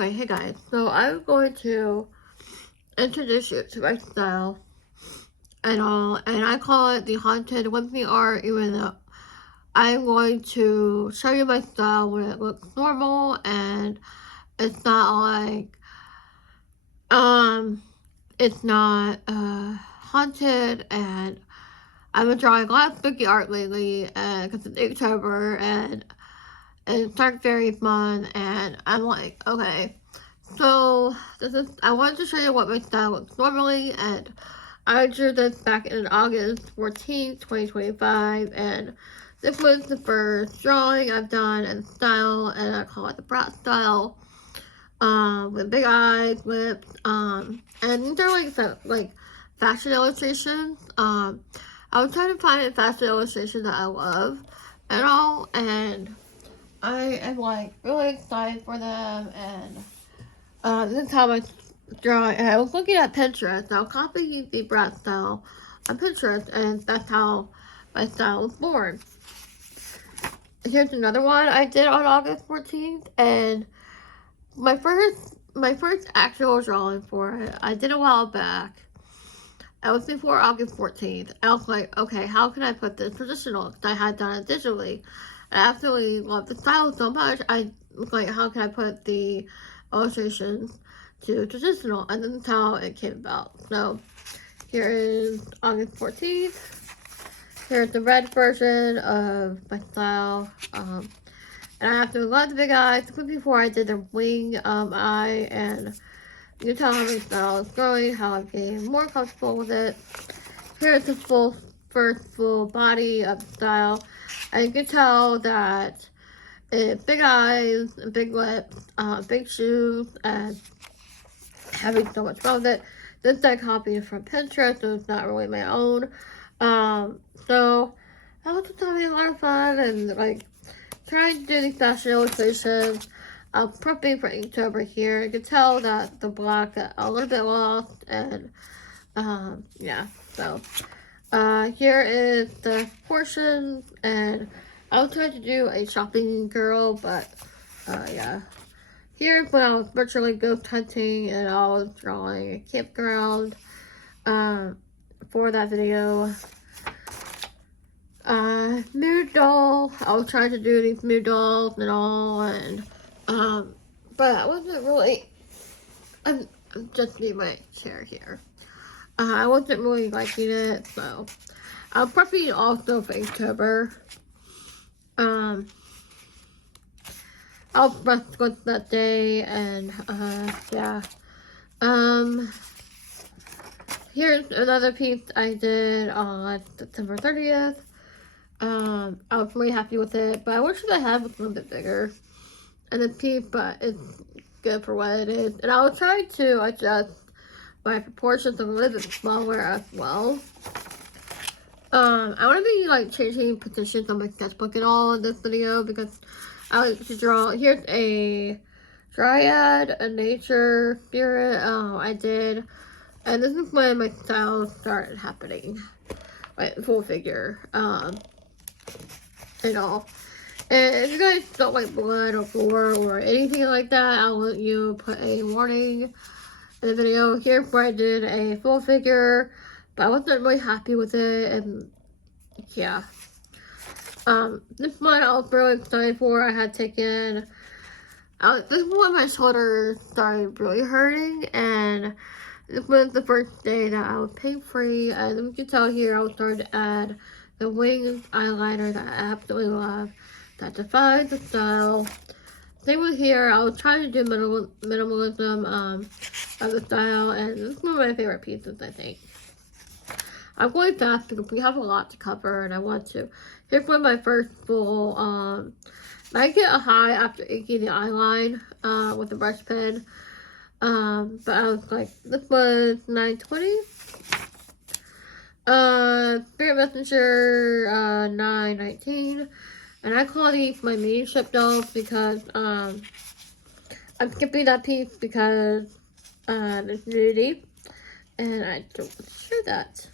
Okay, hey guys, so I'm going to introduce you to my style and all, and I call it the Haunted Whimsy art, even though I'm going to show you my style when it looks normal and it's not like, it's not, haunted, and I've been drawing a lot of spooky art lately, and because it's October, and it's dark fairy fun, and I'm like, okay. So, I wanted to show you what my style looks normally, and I drew this back in August 14th, 2025, and this was the first drawing I've done in style, and I call it the brat style, with big eyes, lips, and they're like fashion illustrations. I was trying to find a fashion illustration that I love, and all, and I am like really excited for them, and this is how my drawing, and I was looking at Pinterest. I was copying the brat style on Pinterest, and that's how my style was born. Here's another one I did on August 14th, and my first actual drawing for it, I did a while back. It was before August 14th. I was like, okay, how can I put this traditional? Because I had done it digitally. I absolutely love the style so much. I was like, how can I put the illustrations to traditional? And then that's how it came about. So here is August 14th. Here's the red version of my style. And I have to love the big eyes. Before I did the wing eye, and you can tell how my style is growing, how I'm getting more comfortable with it. Here's the first full body of the style. And you can tell that it's big eyes, big lips, big shoes, and having so much fun with it. This I copied from Pinterest, so it's not really my own. So I was just having a lot of fun and like trying to do these fashion illustrations. I'm prepping for Inktober here. You can tell that the black got a little bit lost, and yeah. So here is the portion, and I was trying to do a shopping girl, but yeah. Here's when I was virtually ghost hunting, and I was drawing a campground for that video. Mood doll. I was trying to do these mood dolls and all, and but I wasn't really. I'm just being my chair here. I wasn't really liking it, so I'll probably also for Inktober. I'll rest with that day, and yeah. Here's another piece I did on September 30th. I was really happy with it, but I wish the head was a little bit bigger and the piece, but it's good for what it is. And I was trying to adjust my proportions a little bit smaller as well. I want to be like changing positions on my sketchbook and all in this video because I like to draw. Here's a dryad, a nature spirit. I did, and this is when my style started happening, like full figure, and all. And if you guys don't like blood or gore or anything like that, I'll let you put a warning in the video. Here's where I did a full figure, but I wasn't really happy with it, and yeah. This one I was really excited for. I had taken this one, my shoulder started really hurting, and this was the first day that I was pain free. And you can tell here I was starting to add the wings eyeliner that I absolutely love, that defines the style. Same with here. I was trying to do minimalism of the style, and this is one of my favorite pieces, I think. I'm going fast because we have a lot to cover, and I want to. Here's one of my first full, I get a high after inking the eyeline with the brush pen. But I was like, this was 920. Spirit Messenger 919. And I call these my mediumship dolls because I'm skipping that piece because it's nudity. And I don't want to share that.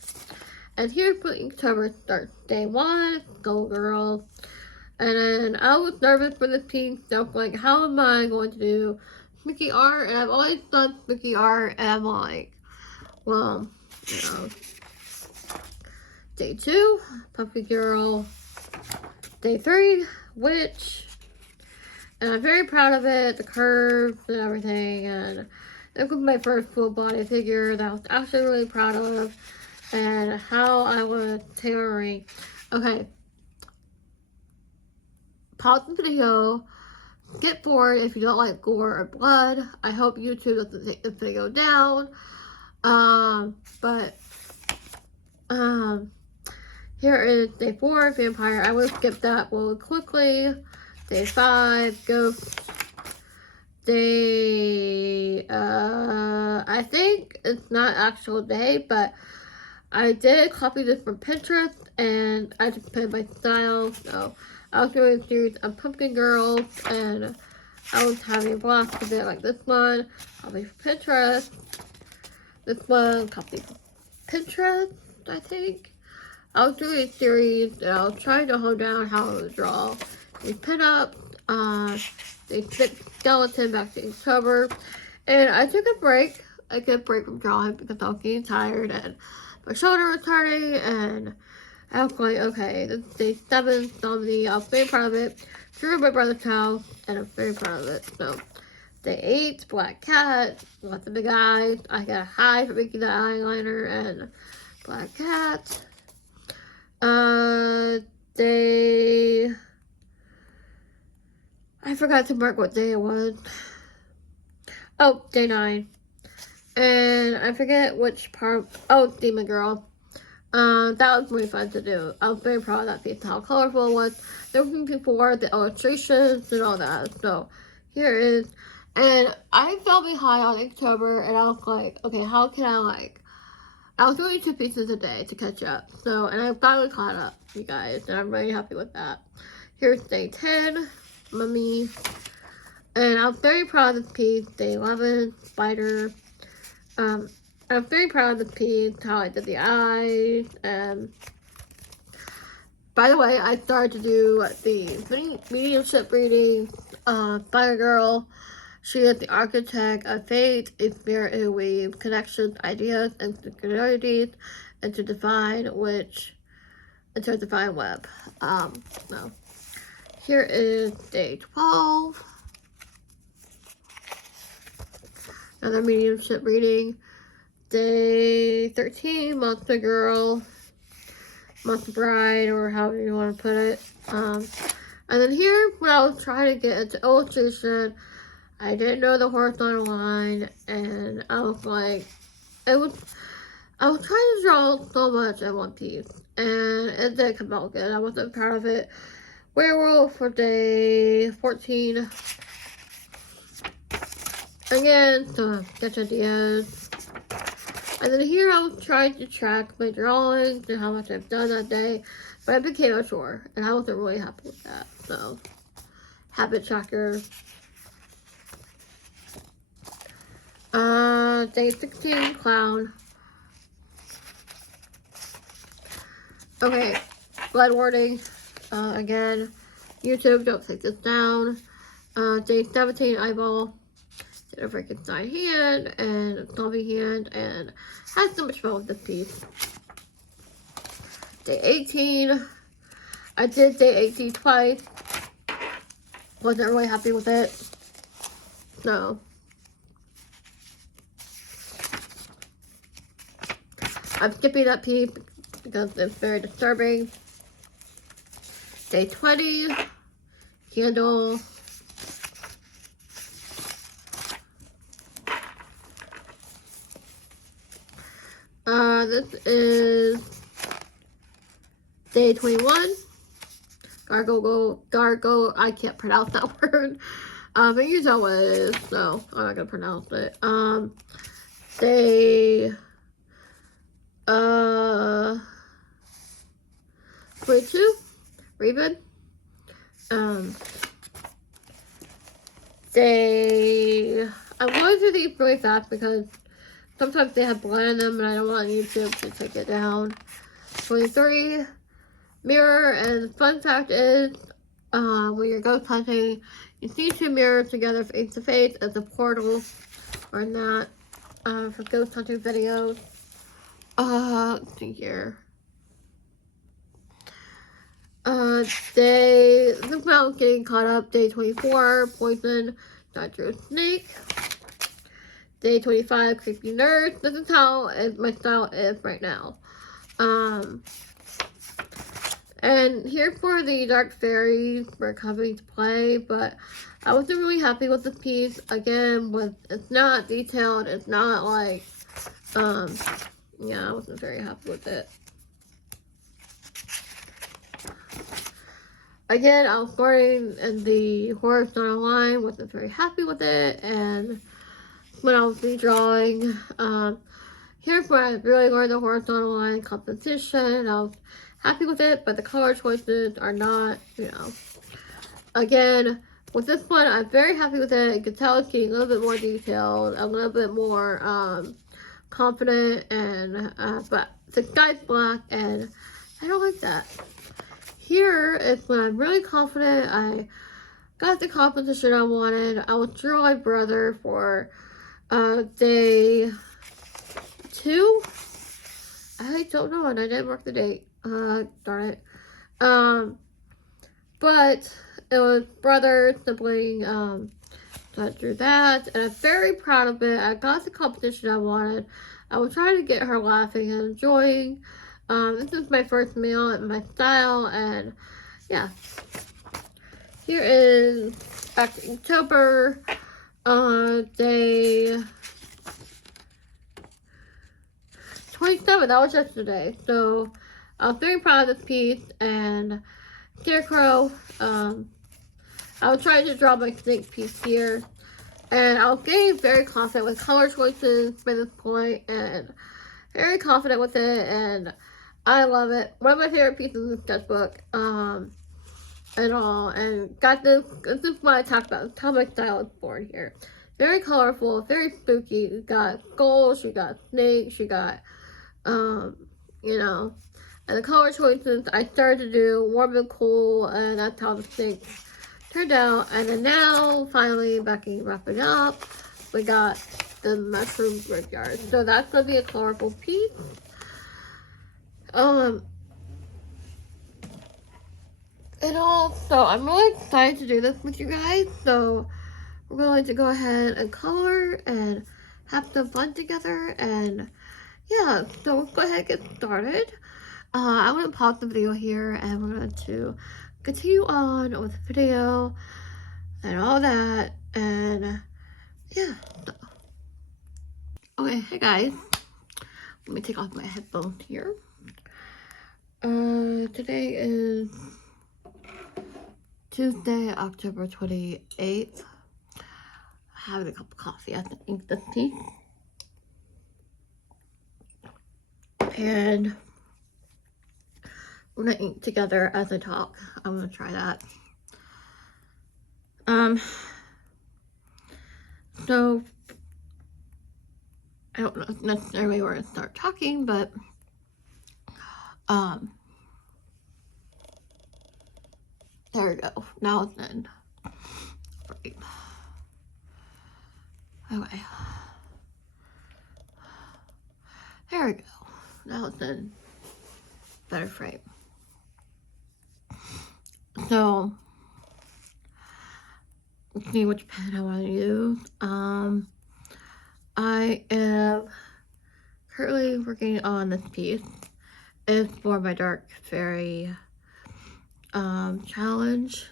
And here's what Inktober starts. Day 1, Go Girl. And then I was nervous for this piece. So I was like, how am I going to do spooky art, and I've always done spooky art, and I'm like, well, you know. Day 2, Puppy Girl. Day 3, Witch. And I'm very proud of it, the curves and everything, and it was my first full body figure that I was actually really proud of, and how I was tailoring. Okay, pause the video, skip forward if you don't like gore or blood. I hope YouTube doesn't take this video down. Here is day 4, Vampire. I will skip that really quickly. Day 5, Ghost. Day, I think it's not actual day, but I did copy this from Pinterest, and I just put my style. So I was doing a series of pumpkin girls, and I was having a blast with it, like this one, copy from Pinterest. This one, copy from Pinterest, I think. I was doing a series, and I was trying to hold down how I would draw these pinups. They fit skeleton back to October, and I took a break. I took a break from drawing because I was getting tired, and my shoulder was hurting, and I was like, okay, this is day 7, Zombie. I was very proud of it. Drew my brother's house, and I'm very proud of it. So, day 8, Black Cat, lots of big eyes. I got a high for making the eyeliner, and Black Cat. I forgot to mark what day it was. Oh, day 9. And I forget which part. Oh, Demon Girl. That was really fun to do. I was very proud of that piece, how colorful it was. Looking before the illustrations and all that. So, here it is. And I fell behind on October, and I was like, okay, how can I was doing 2 pieces a day to catch up. So, and I finally caught up, you guys, and I'm really happy with that. Here's day 10, Mummy. And I'm very proud of this piece. Day 11, Spider. I'm very proud of this piece, how I did the eyes. And by the way, I started to do the mediumship reading. Spider Girl. She is the architect of fate, a spirit who weaves connections, ideas, and securities into divine web. No. Here is day 12. Another mediumship reading. Day 13, Monster Girl, Monster Bride, or however you want to put it. And then here, when I was trying to get into illustration, I didn't know the horizontal line, and I was like, I was trying to draw so much in one piece, and it didn't come out good. I wasn't proud of it. Werewolf for day 14. Again, to sketch ideas. And then here I was trying to track my drawings and how much I've done that day, but it became a chore, and I wasn't really happy with that. So, habit tracker. Day 16, Clown. Okay, blood warning. Again, YouTube, don't take this down. Day 17, Eyeball. Did a Frankenstein hand and a zombie hand, and had so much fun with this piece. Day 18. I did day 18 twice. Wasn't really happy with it. So, I'm skipping that piece because it's very disturbing. Day 20, Candle. This is day 21. Gargle, I can't pronounce that word. But you know what it is, so I'm not gonna pronounce it. Day 22, Raven. I'm going through these really fast because sometimes they have blood in them and I don't want YouTube to take it down. 23, Mirror, and fun fact is, when you're ghost hunting, you see two mirrors together face to face as a portal, or not, for ghost hunting videos. Let's see here. The mountain getting caught up. Day 24, poison, Dr. Snake. Day 25, creepy nerd. This is how my style is right now. And here for the Dark Fairies were coming to play, but I wasn't really happy with this piece. Again, it's not detailed, it's not like, yeah, I wasn't very happy with it. Again, I was starting in the horizontal line, wasn't very happy with it, and when I was redrawing, here's where I really learned the horizontal line composition. I was happy with it, but the color choices are not, you know. Again, with this one, I'm very happy with it. You can tell it's getting a little bit more detailed, a little bit more confident, and but the sky's black, and I don't like that. Here is when I'm really confident. I got the composition I wanted. I will draw my brother for day 2. I don't know, and I didn't mark the date. Darn it. But it was brother, sibling, so I drew that, and I'm very proud of it. I got the competition I wanted. I was trying to get her laughing and enjoying. This is my first meal in my style, and yeah. Here is back to October, day 27. That was yesterday. So I was very proud of this piece, and Scarecrow, I was trying to draw my snake piece here, and I was getting very confident with color choices by this point, and very confident with it, and I love it. One of my favorite pieces in the sketchbook, and all, and got this is what I talked about, how my style is born here. Very colorful, very spooky. You got skulls, you got snakes, you got, you know, and the color choices I started to do warm and cool, and that's how the snakes turned out. And then now, finally, wrapping up, we got the mushroom graveyard. So that's gonna be a colorful piece. And also, I'm really excited to do this with you guys. So we're going to go ahead and color and have some fun together. And yeah, so let's go ahead and get started. I'm going to pause the video here, and we're going to continue on with the video and all that. And yeah. Okay, hey guys. Let me take off my headphones here. Today is Tuesday, October 28th. Having a cup of coffee. I have to ink this tea. And we're gonna ink together as I talk. I'm gonna try that. So I don't know necessarily where to start talking, but there we go. Now it's in. Right. Okay. There we go. Now it's in better frame. So let's see which pen I want to use. I am currently working on this piece. It's for my Dark Fairy challenge,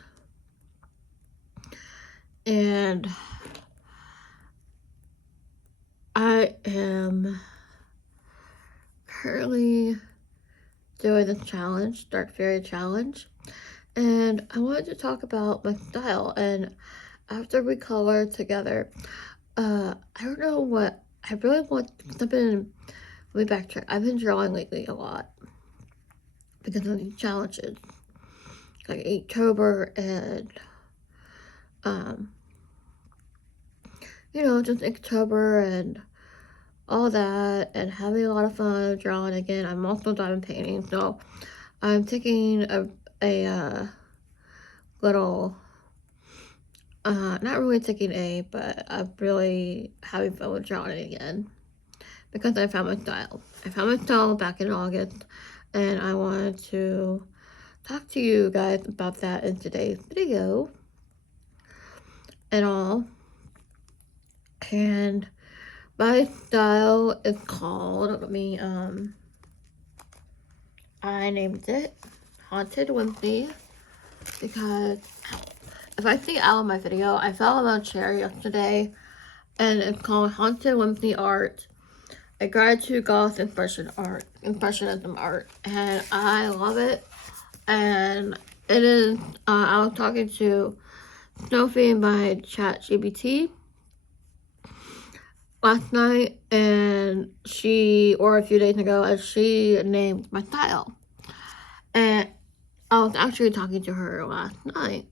and I am currently doing this challenge, Dark Fairy challenge, and I wanted to talk about my style. And after we color together, I don't know what I really want. Let me backtrack. I've been drawing lately a lot because of these challenges, like October, and you know, just October and all that, and having a lot of fun drawing again. I'm also diamond painting, so I'm taking a little, not really taking A, but I'm really having fun with drawing again. Because I found my style. I found my style back in August, and I wanted to talk to you guys about that in today's video and all. And my style is called, I named it Haunted Whimsy because if I see out of my video, I fell on a chair yesterday, and it's called Haunted Whimsy Art, a guide to goth impressionism art, and I love it. And it is, I was talking to Sophie by ChatGPT last night, and or a few days ago, and she named my style. And I was actually talking to her last night.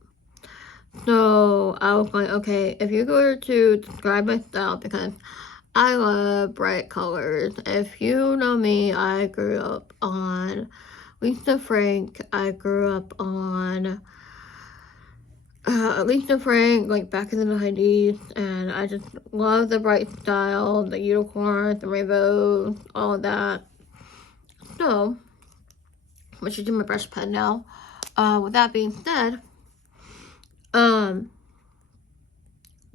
So I was like, okay, if you were to describe my style, because I love bright colors. If you know me, I grew up on Lisa Frank. I grew up on Lisa Frank, like back in the 90s, and I just love the bright style, the unicorns, the rainbows, all of that. So, I'm going to do my brush pen now. With that being said,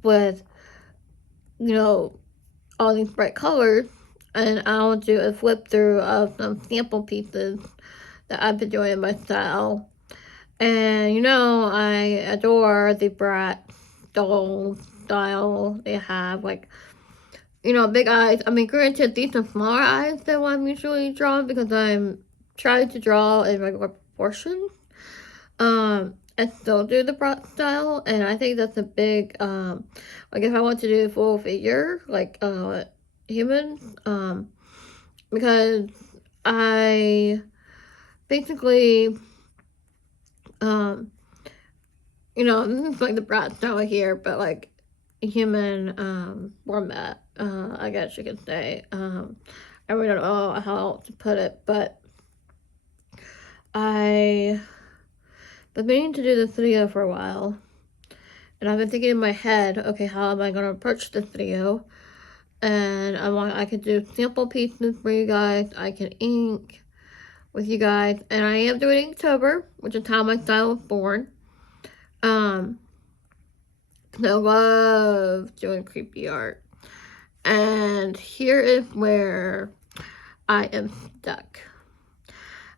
with, all these bright colors, and I'll do a flip through of some sample pieces that I've been doing in my style. And I adore the brat doll style they have, like, big eyes. I mean, granted, these are smaller eyes than what I'm usually drawing because I'm trying to draw in regular proportions. And still do the brat style, and I think that's a big, like if I want to do full figure, like, humans, because I basically, this is like the brat style here, but like human, format, I guess you could say. I really don't know how to put it, but I've been meaning to do this video for a while, and I've been thinking in my head, okay, how am I going to approach this video? And I could do sample pieces for you guys, I can ink with you guys, and I am doing Inktober, which is how my style was born. I love doing creepy art, and here is where I am stuck.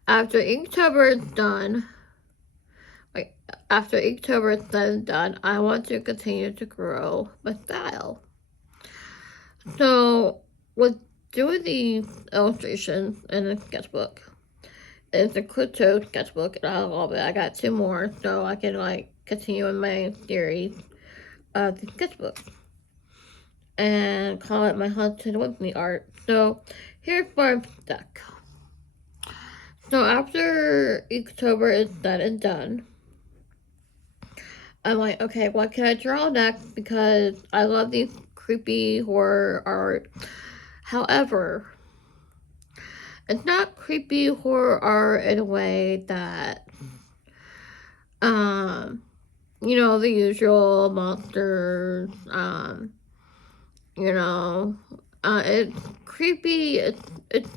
After Inktober is done, I want to continue to grow my style. So, with doing these illustrations in a sketchbook, it's a Cluedo sketchbook, and I love it. I got 2 more, so I can, continue in my series of the sketchbook and call it my Haunted Whimsy art. So, here's where I'm stuck. So, after Inktober is done and done, I'm like, okay, what can I draw next? Because I love these creepy horror art. However, it's not creepy horror art in a way that, the usual monsters, it's creepy, it's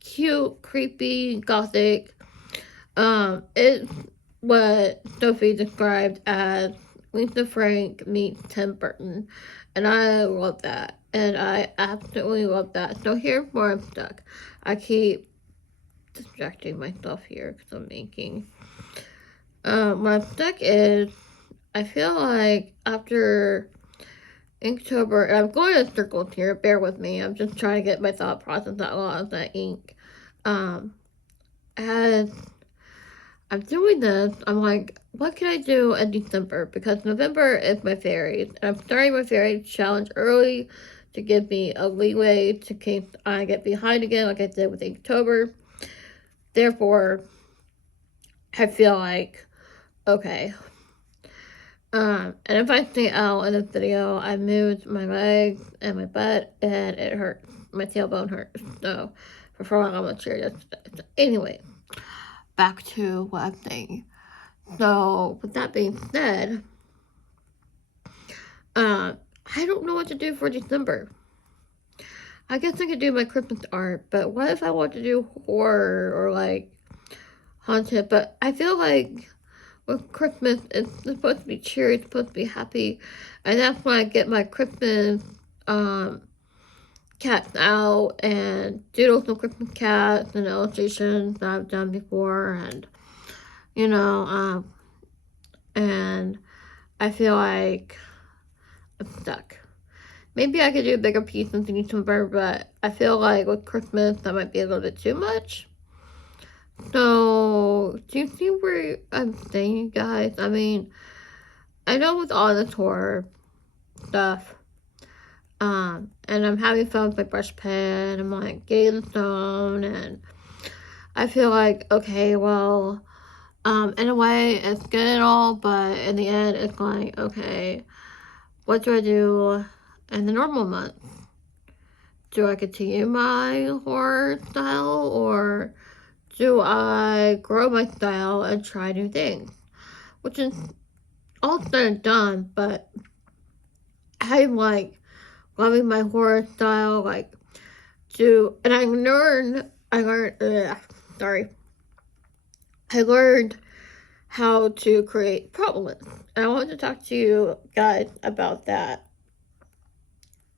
cute, creepy, gothic. It's what Sophie described as Lisa Frank meets Tim Burton, and I love that, and I absolutely love that. So here's where I'm stuck. I keep distracting myself here because I'm making. What I'm stuck is, I feel like after Inktober, and I'm going in circles here, bear with me, I'm just trying to get my thought process out of that ink. As I'm doing this, I'm like, what can I do in December? Because November is my fairies, and I'm starting my fairy challenge early to give me a leeway to case I get behind again, like I did with Inktober. Therefore, I feel like, okay. And if I stay out in this video, I moved my legs and my butt, and it hurts. My tailbone hurts. So, for long, I'm gonna cheer yesterday. So anyway, back to what I'm saying. So, with that being said, I don't know what to do for December. I guess I could do my Christmas art, but what if I want to do horror or like haunted? But I feel like with Christmas, it's supposed to be cheery, it's supposed to be happy, and that's when I get my Christmas cats out and doodle some Christmas cats and illustrations that I've done before, and you know, and I feel like I'm stuck. Maybe I could do a bigger piece in December, but I feel like with Christmas that might be a little bit too much. So, do you see where I'm saying, guys? I mean, I know with all this horror stuff, and I'm having fun with my brush pen, I'm like getting the stone, and I feel like, okay, well, in a way, it's good and all, but in the end, it's like, okay, what do I do in the normal month? Do I continue my horror style, or do I grow my style and try new things? Which is all said and done, but I'm like loving my horror style, like and I learned how to create problems. And I want to talk to you guys about that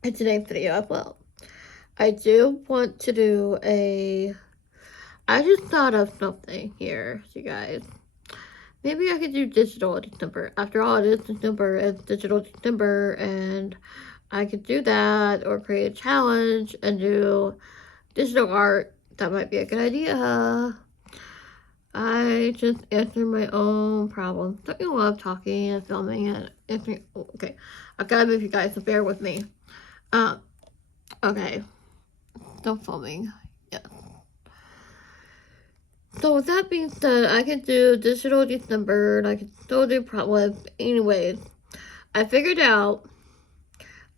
in today's video as well. I do want to do I just thought of something here, you guys. Maybe I could do digital December. After all, it is December, it's digital December, and I could do that or create a challenge and do digital art. That might be a good idea. I just answered my own problem. Don't you love talking and filming and answering? Oh, okay, I gotta move you guys, so bear with me. Okay, still filming. Yeah. So with that being said, I can do digital December, and I can still do problems. Anyways, I figured out,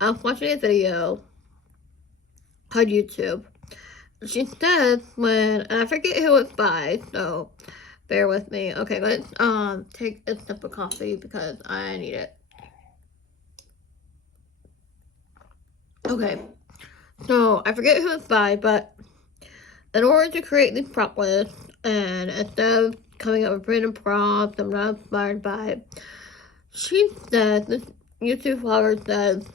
I was watching a video on YouTube. She said and I forget who it's by, so bear with me. Okay, let's take a sip of coffee because I need it. Okay, so I forget who it's by, but in order to create these prompt lists, and instead of coming up with random prompts I'm not inspired by, she said, this YouTube vlogger says,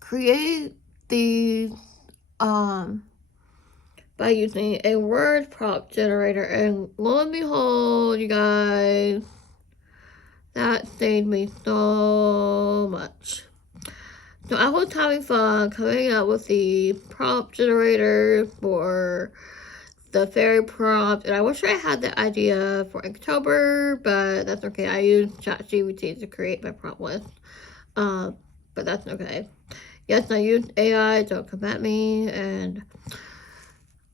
create these by using a word prompt generator, and lo and behold, you guys, that saved me so much. So I was having fun coming up with the prompt generator for the fairy prompt, and I wish I had the idea for October, but that's okay. I used ChatGPT to create my prompt list, but that's okay. Yes, I used AI, don't come at me, and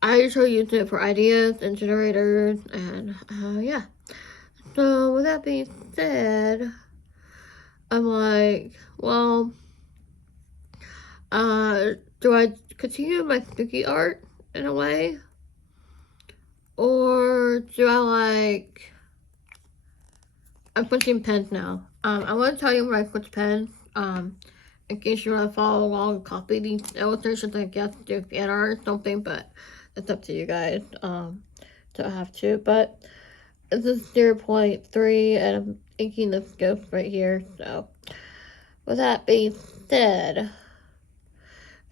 I usually use it for ideas and generators, and yeah. So with that being said, I'm like, well, do I continue my spooky art in a way? Or do I I'm switching pens now. I want to tell you when I switch pens, in case you want to follow along and copy these illustrations, I guess, do fan art or something, but it's up to you guys, don't have to, but this is 0.3, and I'm inking the scope right here, so, with that being said,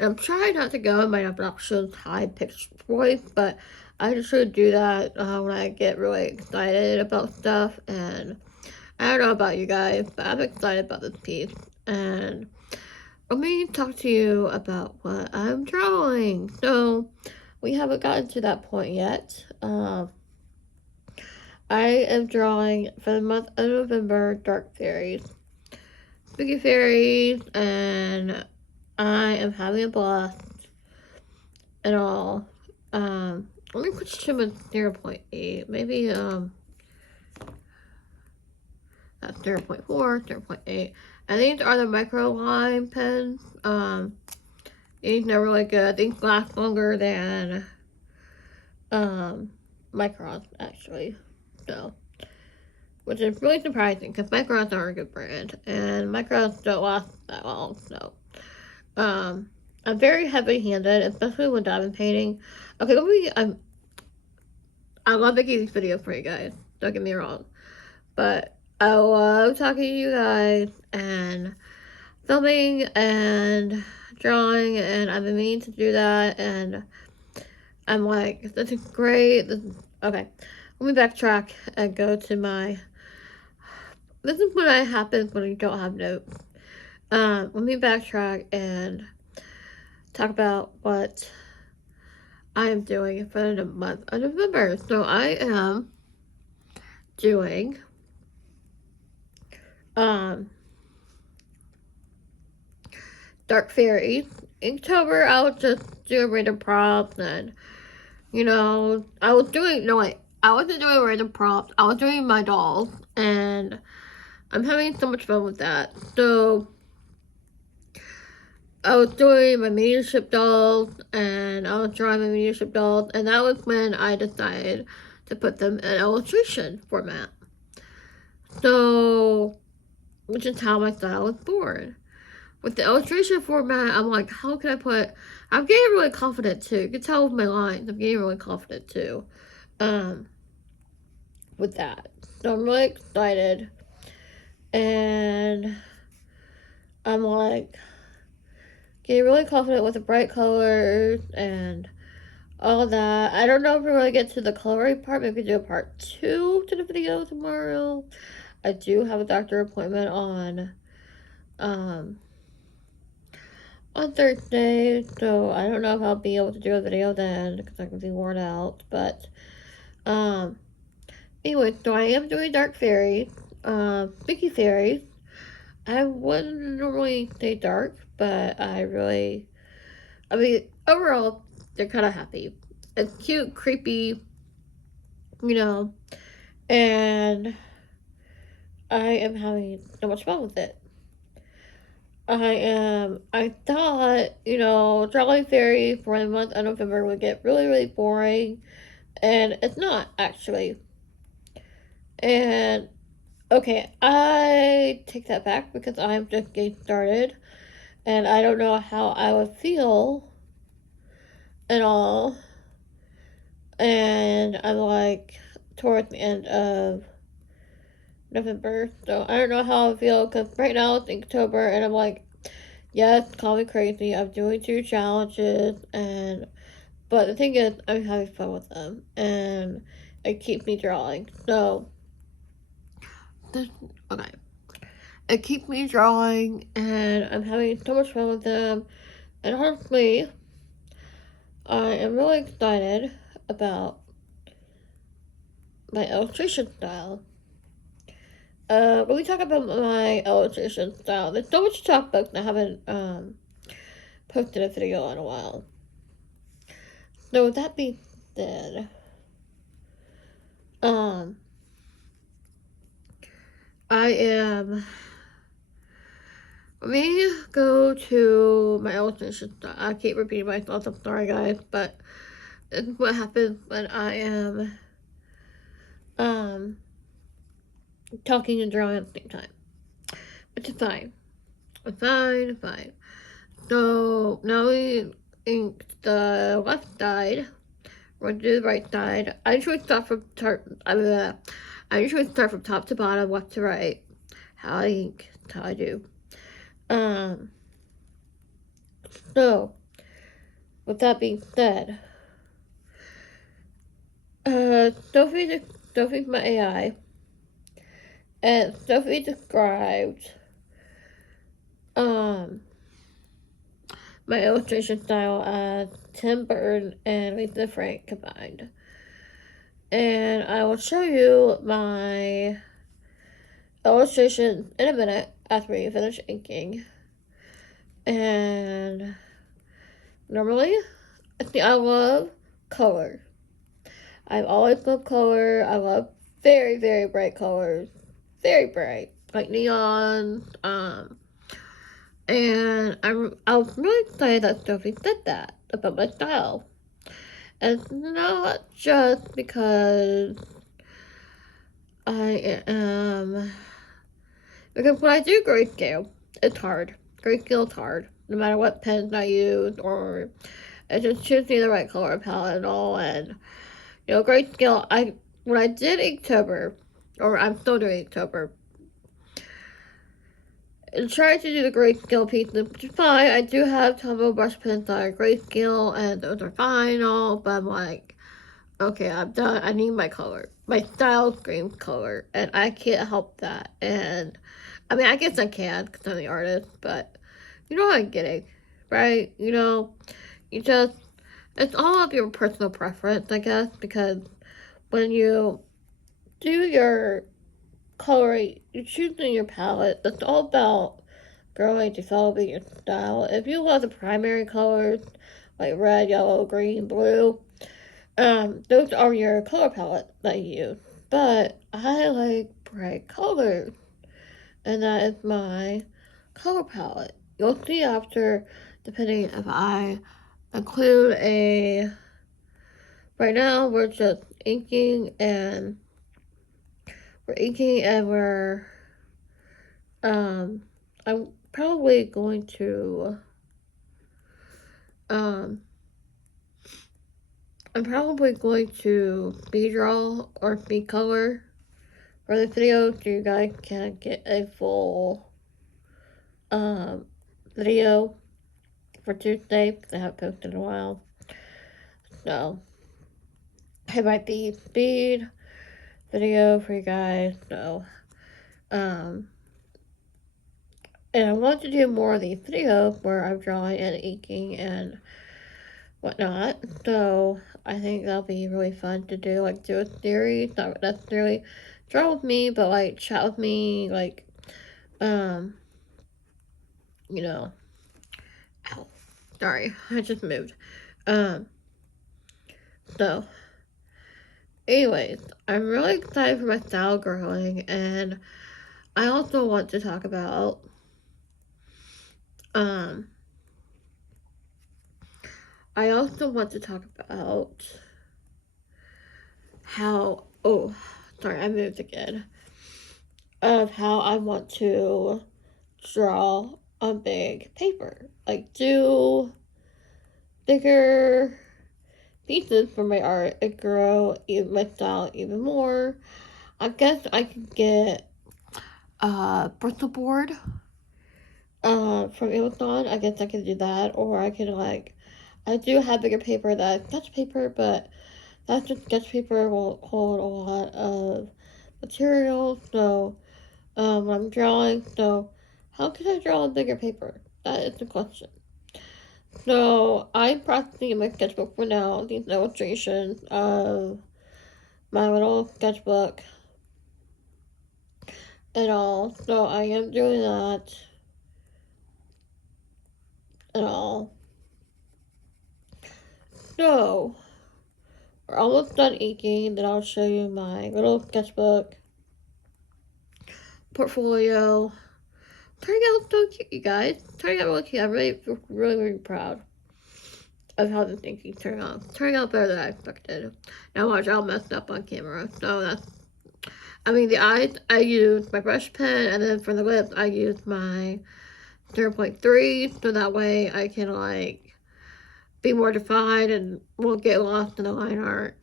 I'm trying not to go in my obnoxious high-pitched voice, but I just should do that when I get really excited about stuff, and I don't know about you guys, but I'm excited about this piece, and let me talk to you about what I'm drawing. So, we haven't gotten to that point yet. I am drawing for the month of November, dark fairies, spooky fairies, and I am having a blast and all. Let me switch to my 0.8, maybe, that's 0.4, 0.8. And these are the micro line pens. These are really good. These last longer than microns, actually. So which is really surprising because micros are a good brand, and micros don't last that long. So, I'm very heavy-handed, especially when diamond painting. Okay, I love making these videos for you guys. Don't get me wrong, but I love talking to you guys and filming and drawing, and I've been meaning to do that, and I'm like, this is great. Okay. Let me backtrack and go to my. This is what happens when you don't have notes. Let me backtrack and talk about what I am doing for the month of November. So I am doing um Dark Fairies. In October, I was just doing random props, and I was doing no wait, I wasn't doing random props. I was doing my dolls, and I'm having so much fun with that. So I was doing my mediumship dolls, and I was drawing my mediumship dolls, and that was when I decided to put them in illustration format. So, which is how my style was born. With the illustration format, I'm like, how can I put... I'm getting really confident, too. You can tell with my lines. I'm getting really confident, too. With that. So, I'm really excited. And I'm like... getting really confident with the bright colors and all that. I don't know if we're going to get to the coloring part. Maybe do a part 2 to the video tomorrow. I do have a doctor appointment on Thursday, so I don't know if I'll be able to do a video then because I'm going to be worn out. But anyway, so I am doing Dark Fairies, Spooky Fairies. I wouldn't normally say dark, but overall, they're kind of happy. It's cute, creepy, and I am having so much fun with it. I thought, drawing fairy for the month of November would get really, really boring, and it's not, actually. And, okay, I take that back because I'm just getting started, and I don't know how I would feel at all, and I'm like, towards the end of November, so I don't know how I feel, because right now it's October, and I'm like, yes, call me crazy, I'm doing 2 challenges, but the thing is, I'm having fun with them, and it keeps me drawing, okay, it keeps me drawing, and I'm having so much fun with them, and honestly, I am really excited about my illustration style. Let me talk about my illustration style. There's so much to talk about, and I haven't posted a video in a while. So with that being said, let me go to my illustration style. I keep repeating myself, I'm sorry guys, but this is what happens when I am talking and drawing at the same time, which is fine. Fine. So now we ink the left side. We're going to do the right side. I usually start from top to bottom, left to right. How I ink, how I do. So with that being said, Sophie's my AI, and Sophie described my illustration style as Tim Burton and Lisa Frank combined. And I will show you my illustration in a minute after we finish inking. And normally, I love color. I've always loved color. I love very, very bright colors. Very bright. Like neon. And I was really excited that Sophie said that about my style. And it's not just because I am, because when I do grayscale, it's hard. Grayscale is hard, no matter what pens I use, or it's just choosing the right color palette and all. And grayscale, when I did Inktober, or I'm still doing Inktober, and tried to do the grayscale piece, which is fine. I do have Tombow brush pens that are grayscale, and those are fine and all, but I'm like, okay, I'm done. I need my color. My style screams color, and I can't help that. And I mean, I guess I can because I'm the artist, but you know what I'm getting, right? You just, it's all of your personal preference, I guess, because when you do your coloring, you're choosing your palette. It's all about growing, developing your style. If you love the primary colors, like red, yellow, green, blue, those are your color palette that you use. But I like bright colors, and that is my color palette. You'll see after, depending if I include a, right now we're just inking, and um, I'm probably going to, speed draw or speed color for this video so you guys can get a full video for Tuesday because I haven't posted in a while. So it might be speed video for you guys. So and I want to do more of these videos where I'm drawing and inking and whatnot. So I think that'll be really fun to do, like do a series, not necessarily draw with me, but like chat with me, like you know, ow, sorry, I just moved. So anyways, I'm really excited for my style growing, and I also want to talk about how, oh, sorry, I moved again, of how I want to draw on big paper. Like, do bigger pieces for my art and grow my style even more. I guess I could get a bristle board from Amazon. I guess I could do that, or I could, like, I do have bigger paper that's sketch paper, but that's just sketch paper will hold a lot of material, so when I'm drawing, so how can I draw on bigger paper? That is the question. So I'm practicing in my sketchbook for now, these illustrations of my little sketchbook and all. So I am doing that and all. So we're almost done inking, then I'll show you my little sketchbook portfolio. Turning out so cute, you guys. Turning out really cute. I'm really, really, really proud of how the inking turned out. Turning out better than I expected. Now watch, I'll mess up on camera. So that's, I mean, the eyes, I used my brush pen, and then for the lips, I used my 0.3, so that way I can, like, be more defined and won't get lost in the line art.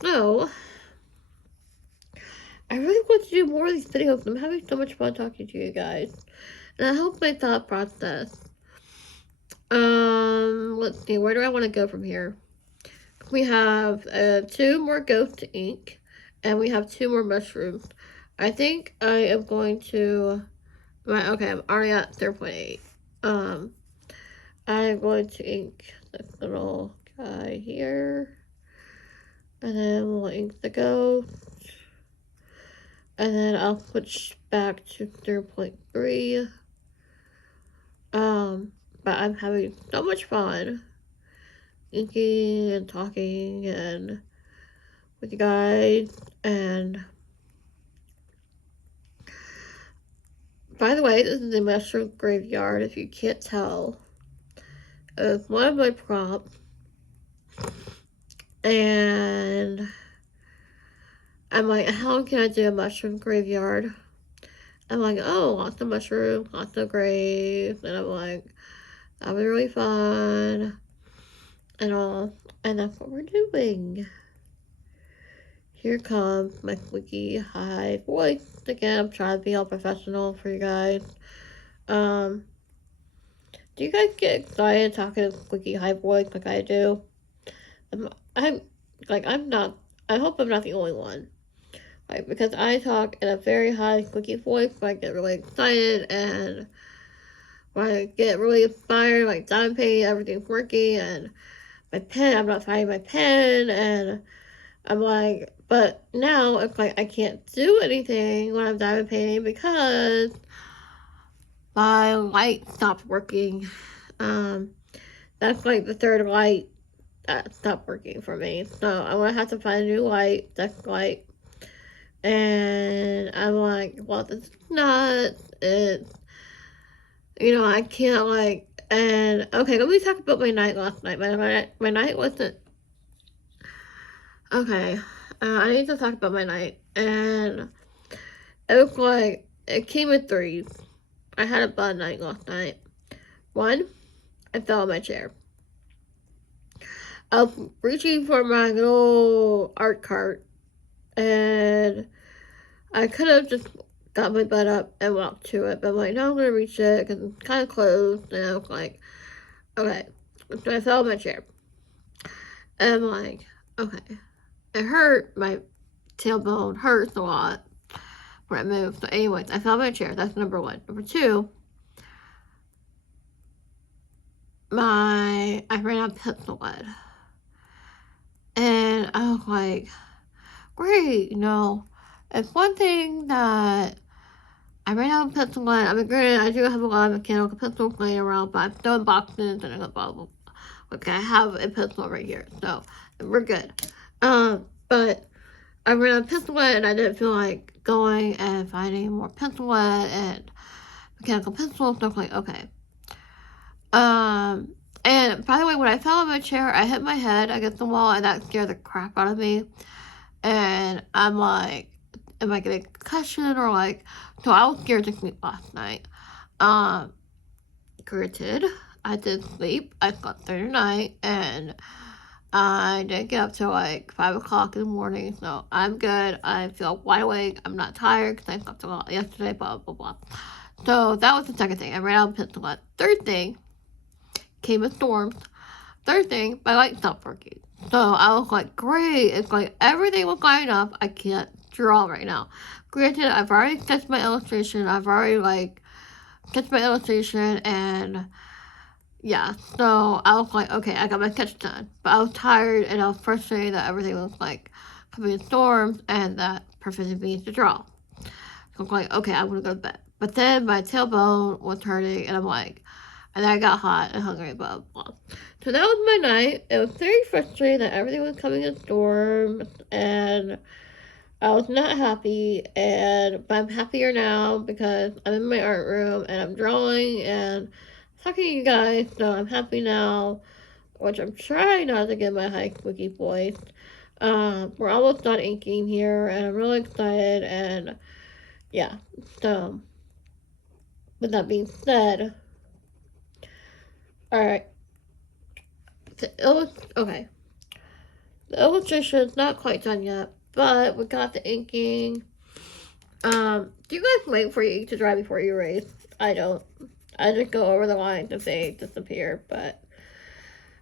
So, I really want to do more of these videos. I'm having so much fun talking to you guys. And I hope my thought process. Let's see, where do I want to go from here? We have 2 more ghost ink, and we have 2 more mushrooms. I think I am going to, okay, I'm already at 0.8. I'm going to ink this little guy here, and then we'll ink the ghost, and then I'll switch back to 0.3. But I'm having so much fun inking and talking and with you guys. And by the way, this is a mushroom graveyard, if you can't tell. It's one of my props, and I'm like, how can I do a mushroom graveyard? I'm like, oh, lots of mushrooms, lots of graves, and I'm like, that'll be really fun, and all, and that's what we're doing. Here comes my squeaky high voice again. I'm trying to be all professional for you guys. Um, do you guys get excited talking squeaky high voice like I do? I'm like, I'm not, I hope I'm not the only one. Like, because I talk in a very high squeaky voice, I get really excited, and when I get really inspired, like diamond painting, everything's working, and my pen, I'm not finding my pen, and I'm like, but now it's like I can't do anything when I'm diamond painting because my light stopped working. Um, that's like the third light that stopped working for me. So I'm gonna have to find a new light, that's light. And I'm like, well, this is not, it's, I can't like, and okay, let me talk about my night last night. My night wasn't, okay, I need to talk about my night. And it was like, it came in threes. I had a bad night last night. One, I fell on my chair. I was reaching for my little art cart, and I could have just got my butt up and walked to it, but I'm like, no, I'm gonna reach it because it's kind of closed. And I was like, okay. So I fell on my chair. And I'm like, okay. It hurt. My tailbone hurts a lot when I move. So, anyways, I fell on my chair. That's number one. Number two, I ran out of pencil lead. And I was like, great, it's one thing that I ran out of pencil lead. I mean, granted, I do have a lot of mechanical pencils laying around, but I'm still in boxes, and I got blah, blah, blah. Okay, I have a pencil right here, so we're good. But I ran out of pencil lead, and I didn't feel like going and finding more pencil lead and mechanical pencils, so I was like, okay. And by the way, when I fell on my chair, I hit my head against the wall, and that scared the crap out of me. And I'm like, am I getting a concussion or like? So I was scared to sleep last night. Granted, I did sleep. I slept through the night, and I didn't get up till like 5 o'clock in the morning. So I'm good. I feel wide awake. I'm not tired because I slept a lot yesterday. Blah blah blah. So that was the second thing. I ran out of pencil lead. Third thing came with storms. Third thing, my light stopped working. So I was like, great. It's like everything was lining up. I can't draw right now. Granted, I've already sketched my illustration. I've already like sketched my illustration, and yeah. So I was like, okay, I got my sketch done. But I was tired, and I was frustrated that everything was like coming in storms, and that prevented me to draw. So I'm like, okay, I'm gonna go to bed. But then my tailbone was hurting, and I'm like, and then I got hot and hungry, blah, blah, blah. So that was my night. It was very frustrating that everything was coming in storms, and I was not happy, but I'm happier now because I'm in my art room, and I'm drawing, and talking to you guys, so I'm happy now, which I'm trying not to get my high squeaky voice. We're almost done inking here, and I'm really excited, and yeah, so, with that being said, alright. Okay. The illustration is not quite done yet, but we got the inking. Do you guys wait for your ink to dry before you erase? I don't. I just go over the lines if they disappear,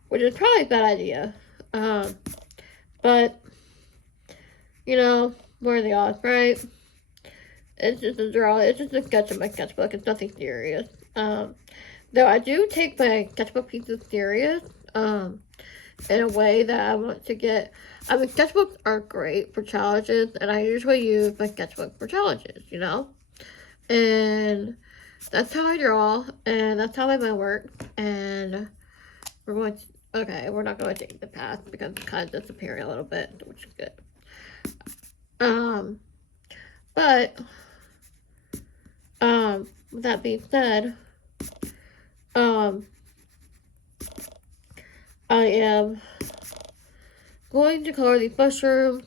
which is probably a bad idea. But what are the odds, right? It's just a draw. It's just a sketch of my sketchbook. It's nothing serious. Though I do take my sketchbook pieces serious. In a way that I want to get. I mean, sketchbooks are great for challenges, and I usually use my sketchbook for challenges, And that's how I draw, and that's how my mind works. And we're not going to take the path because it's kind of disappearing a little bit, which is good. But, with that being said, I am going to color these mushrooms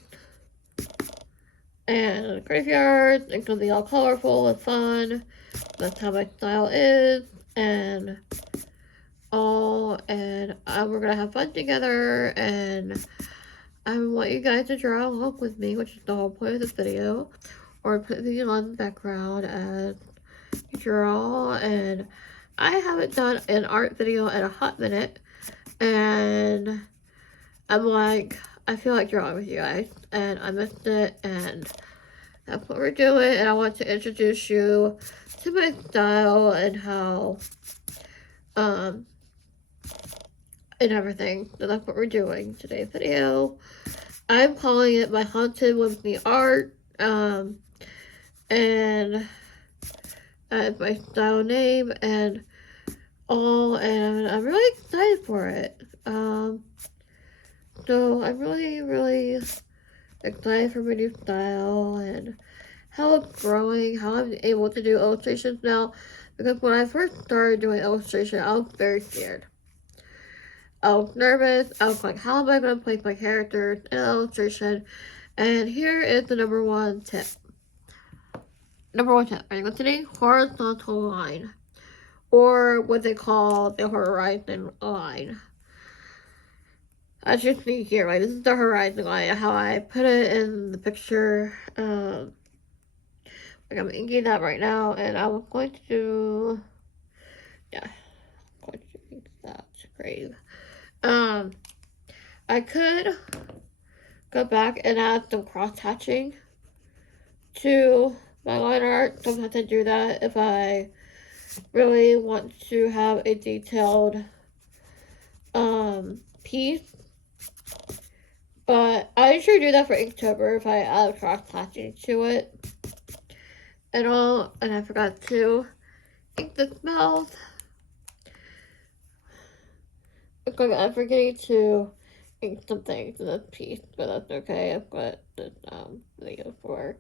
and graveyards. It's gonna be all colorful and fun. That's how my style is, and we're gonna have fun together, and I want you guys to draw along with me, which is the whole point of this video, or put these on the background as you draw. And I haven't done an art video in a hot minute, and I'm like, I feel like drawing with you guys, and I missed it, and that's what we're doing. And I want to introduce you to my style and how, and everything. So that's what we're doing today's video. I'm calling it my Haunted Whimsy art, and that's my style name and all, and I'm really excited for it. So I'm really excited for my new style and how it's growing, how I'm able to do illustrations now, because when I first started doing illustration, I was very scared. I was nervous. I was like, how am I going to place my characters in illustration? And here is the number one tip. Are you listening? Horizontal line, or what they call the horizon line. As you see here, right? This is the horizon line, how I put it in the picture. Like I'm inking that right now, and I was going to, yeah, I'm going to ink that grave. I could go back and add some cross-hatching to my line art. Sometimes I do that if I really want to have a detailed piece. But I usually do that for Inktober if I add cross-hatching to it and all. And I forgot to ink the mouth. I'm forgetting to ink some things in this piece, but that's okay. I've got this video for.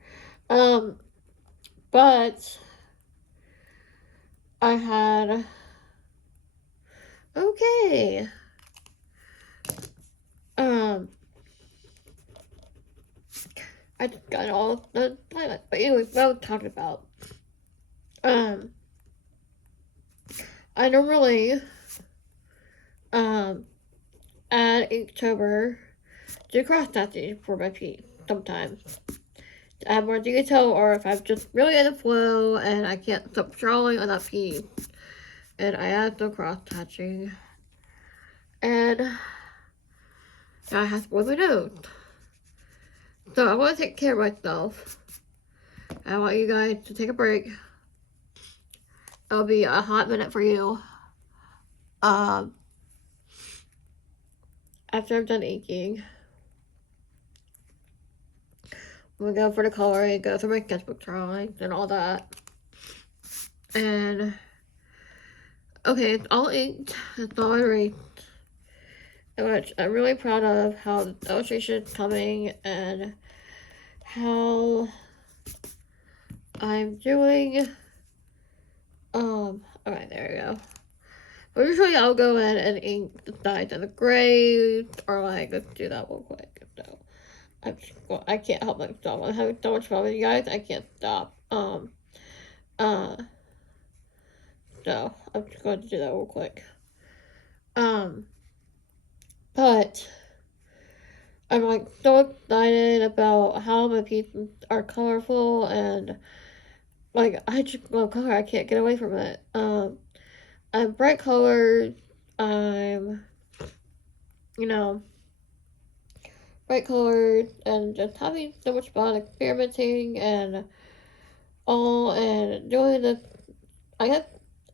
But I had okay. I just got all the time. But anyway, what I was talking about. I normally add Inktober to cross-hatching for my piece sometimes to add more detail, or if I'm just really in the flow and I can't stop drawing on that piece, and I add the cross-hatching, and I have to my nose. So I want to take care of myself. I want you guys to take a break. It'll be a hot minute for you. After I'm done inking, I'm gonna go for the coloring, go through my sketchbook drawings and all that. And okay, it's all inked. It's all erased. Which I'm really proud of how the illustration is coming and how I'm doing. Okay, there we go. But usually I'll go in and ink the sides of the graves, or like, let's do that real quick. So I can't help myself. I'm having so much fun with you guys. I can't stop. So I'm just going to do that real quick. But I'm like so excited about how my pieces are colorful, and like I just love color. I can't get away from it. I'm bright colors. I'm, bright colors, and just having so much fun experimenting and all, and doing this. I guess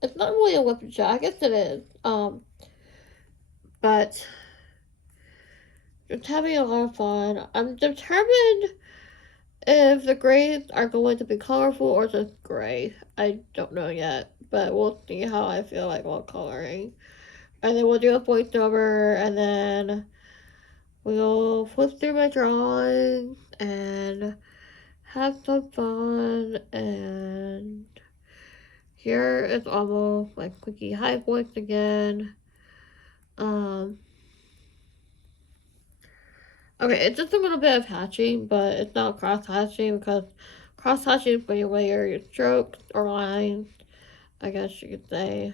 it's not really a weapon shot. I guess it is. But just having a lot of fun. I'm determined if the grays are going to be colorful or just gray. I don't know yet, but we'll see how I feel like while coloring. And then we'll do a voiceover, and then we'll flip through my drawings and have some fun. And here is almost like Quickie High Voice again. Okay, it's just a little bit of hatching, but it's not cross hatching because cross hatching is when you layer your strokes or lines, I guess you could say.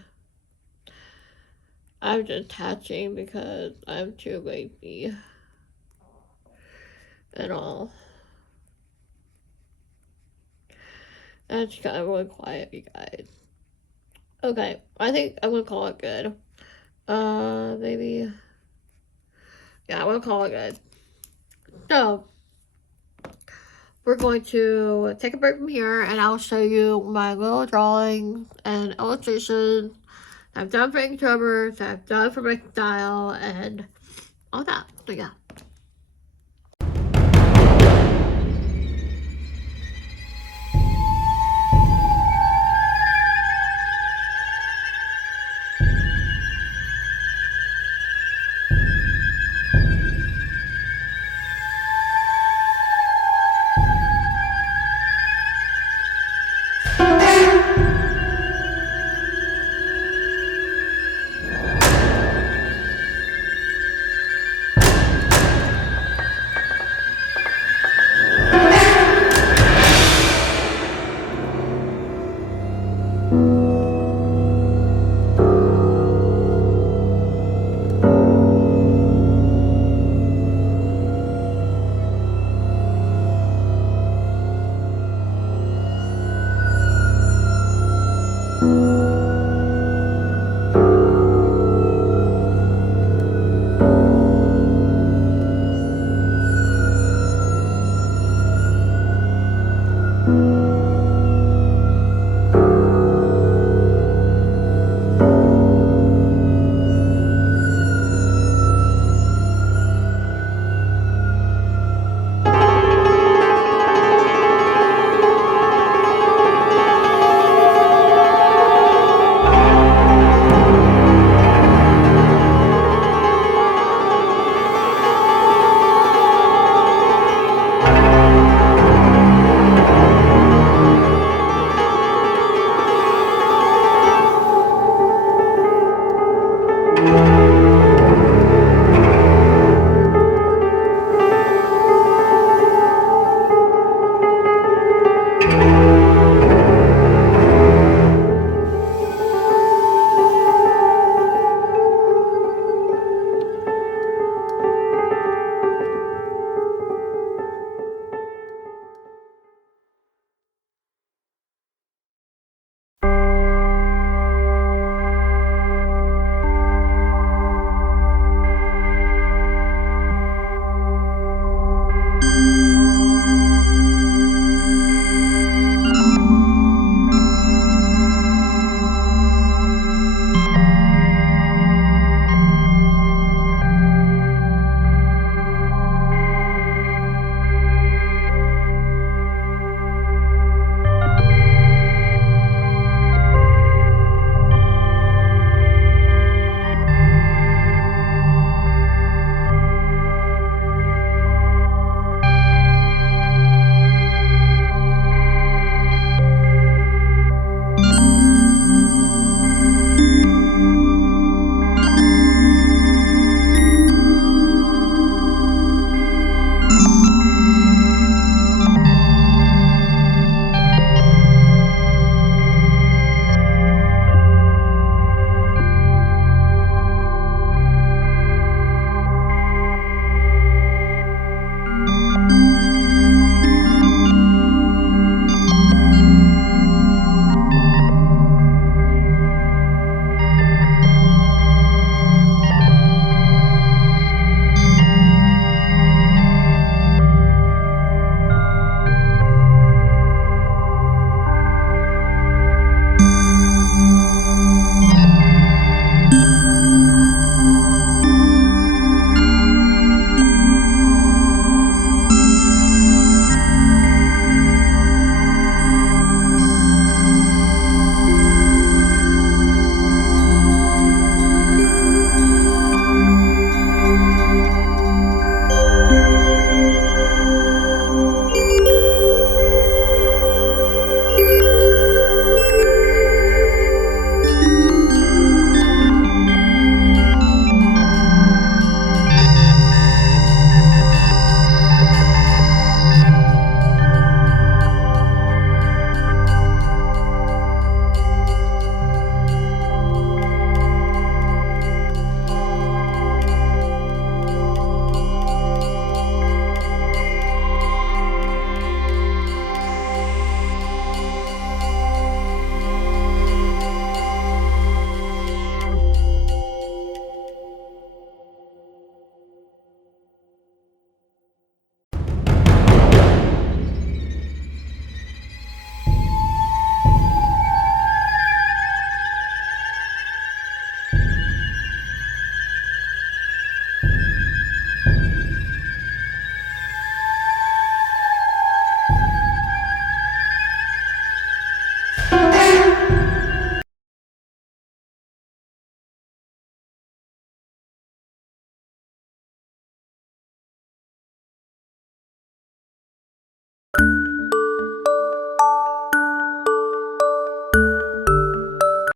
I'm just hatching because I'm too lazy and all. And it's kind of really quiet, you guys. Okay, I think I'm gonna call it good. Maybe. Yeah, I'm gonna call it good. So, we're going to take a break from here and I'll show you my little drawings and illustrations I've done for Inktober, that I've done for my style, and all that. So yeah.